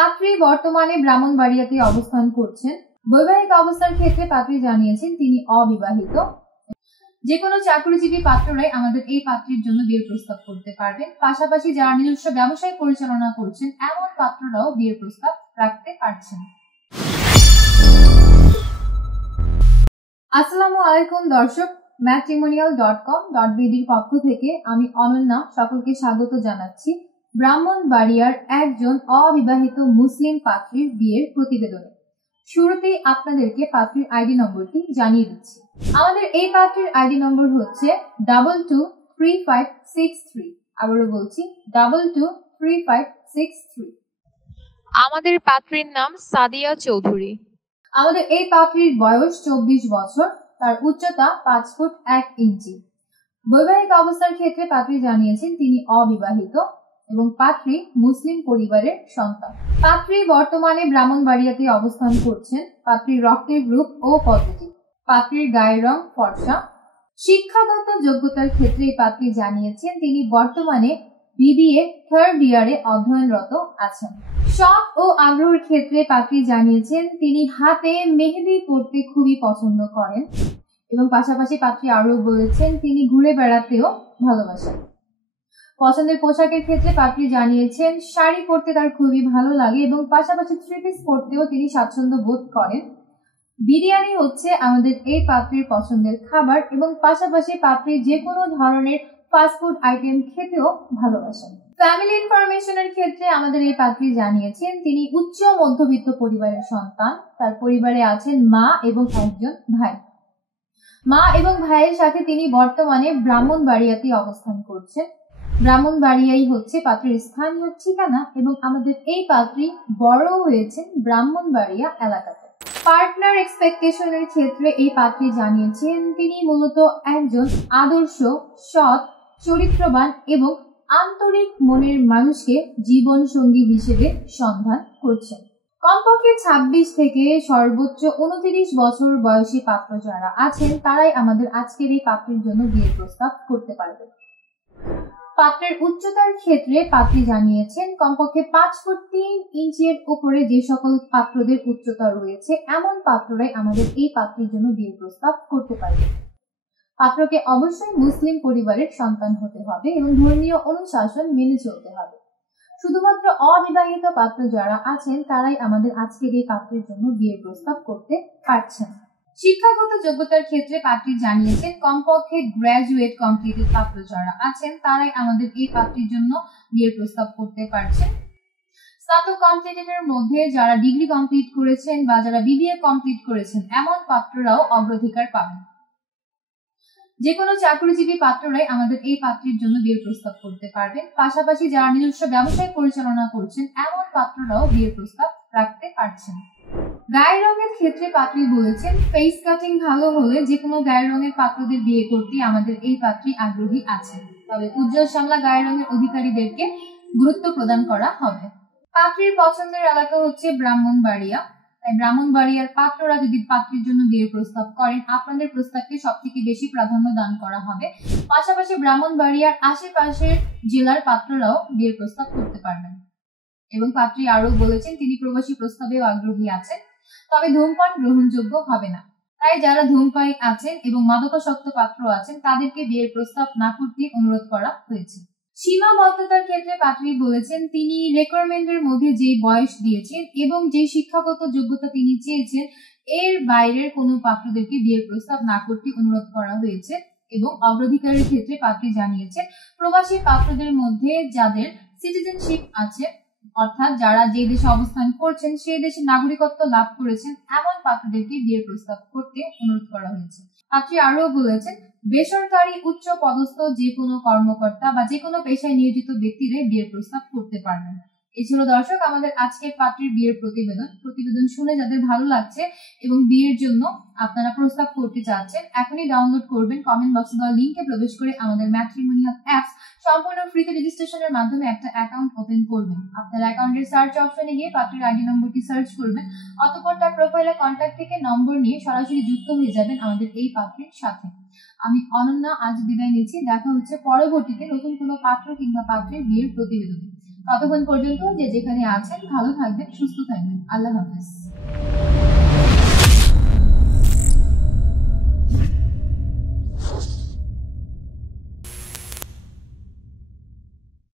পাত্রী বর্তমানে ব্রাহ্মণবাড়িয়াতে অবস্থান করছেন। বৈবাহিক অবস্থার ক্ষেত্রে পাত্রী জানিয়েছেন তিনি অবিবাহিত। যে কোনো চাকরিজীবী পাত্ররাই আমাদের এই পাত্রীর জন্য বিয়ের প্রস্তাব করতে পারবেন। পাশাপাশি যারা নিজস্ব ব্যবসায় পরিচালনা করছেন এমন পাত্ররাও বিয়ের প্রস্তাব রাখতে পারছেন। আসসালামু আলাইকুম দর্শক, matrimonial.com.bd পক্ষ থেকে আমি অনন্যা সকলকে স্বাগত জানাচ্ছি ব্রাহ্মণবাড়িয়ার একজন অবিবাহিত মুসলিম পাত্রীর বিয়ের প্রতিবেদনে। শুরুতেই আপনাদেরকে পাত্রীর আইডি নম্বরটি জানিয়ে দিচ্ছি। আমাদের এই পাত্রীর আইডি নম্বর হচ্ছে 223563। আবারও বলছি 223563। আমাদের পাত্রীর নাম সাদিয়া চৌধুরী। আমাদের এই পাত্রীর বয়স 24 বছর, তার উচ্চতা 5 ফুট 1 ইঞ্চি। বৈবাহিক অবস্থার ক্ষেত্রে পাত্রী জানিয়েছেন তিনি অবিবাহিত এবং পাত্রী মুসলিম পরিবারের সন্তান। পাত্রী বর্তমানে ব্রাহ্মণবাড়িয়াতে অবস্থান করছেন। পাত্রীর রক্তের গ্রুপ ও পজিটিভ। পাত্রীর গায়ের রং ফর্সা। শিক্ষাগত যোগ্যতার ক্ষেত্রে পাত্রী জানিয়েছেন তিনি বর্তমানে বিবিএ 3rd ইয়ারে অধ্যয়নরত আছেন। শখ ও আগ্রহের ক্ষেত্রে পাত্রী জানিয়েছেন তিনি হাতে মেহেদি পরতে খুবই পছন্দ করেন এবং পাশাপাশি পাত্রী আরও বলেছেন তিনি ঘুরে বেড়াতেও ভালোবাসেন। পছন্দের পোশাকের ক্ষেত্রে পাত্রী জানিয়েছেন শাড়ি পরতে তার খুবই ভালো লাগে এবং পাশাপাশি 3 পিস পরতেও তিনি স্বাচ্ছন্দ্য বোধ করেন। বিরিয়ানি হচ্ছে আমাদের এই পাত্রীর পছন্দের খাবার এবং পাশাপাশি পাত্রী যে কোনো ধরনের ফাস্টফুড আইটেম খেতেও ভালোবাসেন। ফ্যামিলি ইনফরমেশনের ক্ষেত্রে আমাদের এই পাত্রী জানিয়েছেন তিনি উচ্চ মধ্যবিত্ত পরিবারের সন্তান। তার পরিবারে আছেন মা এবং একজন ভাই। মা এবং ভাইয়ের সাথে তিনি বর্তমানে ব্রাহ্মণবাড়িয়াতে অবস্থান করছেন। ব্রাহ্মণবাড়িয়াই হচ্ছে পাত্রীর স্থানীয় ঠিকানা এবং আমাদের এই পাত্রী বড় হয়েছেন ব্রাহ্মণবাড়িয়া এলাকাতে। পার্টনার এক্সপেকটেশনের ক্ষেত্রে এই পাত্রী জানিয়েছেন তিনি মূলত একজন আদর্শ, সৎ, চরিত্রবান এবং আন্তরিক মনের মানুষকে জীবন সঙ্গী হিসেবে সন্ধান করছেন। কমপক্ষে 26 থেকে সর্বোচ্চ 29 বছর বয়সী পাত্র যারা আছেন তারাই আমাদের আজকের এই পাত্রীর জন্য বিয়ের প্রস্তাব করতে পারবেন। পাত্রের উচ্চতার ক্ষেত্রে পাত্রী জানিয়েছেন কমপক্ষে 5 ফুট 3 ইঞ্চির উপরে যে সকল পাত্রদের উচ্চতা রয়েছে এমন পাত্ররাই আমাদের এই পাত্রীর জন্য বিয়ের প্রস্তাব করতে পারবে। পাত্রকে অবশ্যই মুসলিম পরিবারের সন্তান হতে হবে এবং ধর্মীয় অনুশাসন মেনে চলতে হবে। শুধুমাত্র অবিবাহিত পাত্র যারা আছেন তারাই আমাদের আজকের এই পাত্রীর জন্য বিয়ের প্রস্তাব করতে পারছেন। শিক্ষাগত যোগ্যতার ক্ষেত্রে পাত্রী জানিয়েছেন কমপক্ষে গ্র্যাজুয়েট কমপ্লিটেড পাত্র যারা আছেন তারাই আমাদের এই পাত্রীর জন্য বিয়ের প্রস্তাব করতে পারছেন। স্নাতক কমপ্লিটেডের মধ্যে যারা ডিগ্রি কমপ্লিট করেছেন বা যারা বিবিএ কমপ্লিট করেছেন এমন পাত্ররাও অগ্রাধিকার পাবেন। যে কোনো চাকরিজীবী পাত্ররাই আমাদের এই পাত্রীর জন্য বিয়ের প্রস্তাব করতে পারবেন। পাশাপাশি যারা নিজস্ব ব্যবসায় পরিচালনা করছেন এমন পাত্ররাও বিয়ের প্রস্তাব রাখতে পারছেন। গায়ের রঙের ক্ষেত্রে পাত্রী বলেছেন ফেস কাটিং ভালো হলে যে কোনো গায়ের রঙের পাত্রদের বিয়ে করতে আমাদের এই পাত্রী আগ্রহী আছেন, তবে উজ্জ্বল শ্যামলা গায়ের রঙের অধিকারীদেরকে গুরুত্ব প্রদান করা হবে। পাত্রীর পছন্দের এলাকা হচ্ছে ব্রাহ্মণবাড়িয়া, তাই ব্রাহ্মণবাড়িয়ার পাত্ররা যদি পাত্রীর জন্য বিয়ের প্রস্তাব করেন আপনাদের প্রস্তাবকে সবথেকে বেশি প্রাধান্য দান করা হবে। পাশাপাশি ব্রাহ্মণবাড়িয়ার আশেপাশের জেলার পাত্ররাও বিয়ের প্রস্তাব করতে পারবেন এবং পাত্রী আরও বলেছেন তিনি প্রবাসী প্রস্তাবেও আগ্রহী আছেন, তবে ধূমপান গ্রহণযোগ্য হবে না। তাই যারা ধূমপায়ী আছেন এবং মাদকাসক্ত পাত্র আছেন তাদেরকে বিয়ের প্রস্তাব না করতে অনুরোধ করা হয়েছে। সীমাবদ্ধতার ক্ষেত্রে পাত্রী বলেছেন তিনি রিকোয়ারমেন্টের মধ্যে যে বয়স দিয়েছেন এবং যে শিক্ষাগত যোগ্যতা তিনি চেয়েছেন এর বাইরের কোনো পাত্রদেরকে বিয়ের প্রস্তাব না করতে অনুরোধ করা হয়েছে এবং অগ্রাধিকারের ক্ষেত্রে পাত্রী জানিয়েছেন প্রবাসী পাত্রদের মধ্যে যাদের সিটিজেনশিপ আছে অর্থাৎ যারা যে দেশে অবস্থান করছেন সেই দেশের নাগরিকত্ব লাভ করেছেন এমন পাত্রদেরকে বিয়ের প্রস্তাব করতে অনুরোধ করা হয়েছে। পাত্রী আরও বলেছেন বেসরকারি উচ্চ পদস্থ যে কোনো কর্মকর্তা বা যে কোনো পেশায় নিয়োজিত ব্যক্তিরাই বিয়ের প্রস্তাব করতে পারবেন। এই ছিল দর্শক আমাদের আজকের পাত্রীর বিয়ের প্রতিবেদন শুনে যাদের ভালো লাগছে এবং বিয়ের জন্য আপনারা প্রস্তাব করতে চাচ্ছেন এখনই ডাউনলোড করবেন। কমেন্ট বক্সে দেওয়া লিংকে প্রবেশ করে আমাদের ম্যাট্রিমোনিয়াল অ্যাপস সম্পূর্ণ ফ্রিতে রেজিস্ট্রেশনের মাধ্যমে একটা অ্যাকাউন্ট ওপেন করবেন। আপনার অ্যাকাউন্টের সার্চ অপশনে গিয়ে পাত্রীর আইডি নম্বরটি সার্চ করবেন, অতঃপর তার প্রোফাইলে কন্ট্যাক্ট থেকে নম্বর নিয়ে সরাসরি যুক্ত হয়ে যাবেন আমাদের এই পাত্রীর সাথে। আমি অনন্যা আজ বিদায় নিচ্ছি। দেখা হচ্ছে পরবর্তীতে নতুন কোনো পাত্র কিংবা পাত্রের বিয়ের প্রতিবেদনে। ততক্ষণ পর্যন্ত যে যেখানে আছেন ভালো থাকবেন, সুস্থ থাকবেন। আল্লাহ হাফেজ।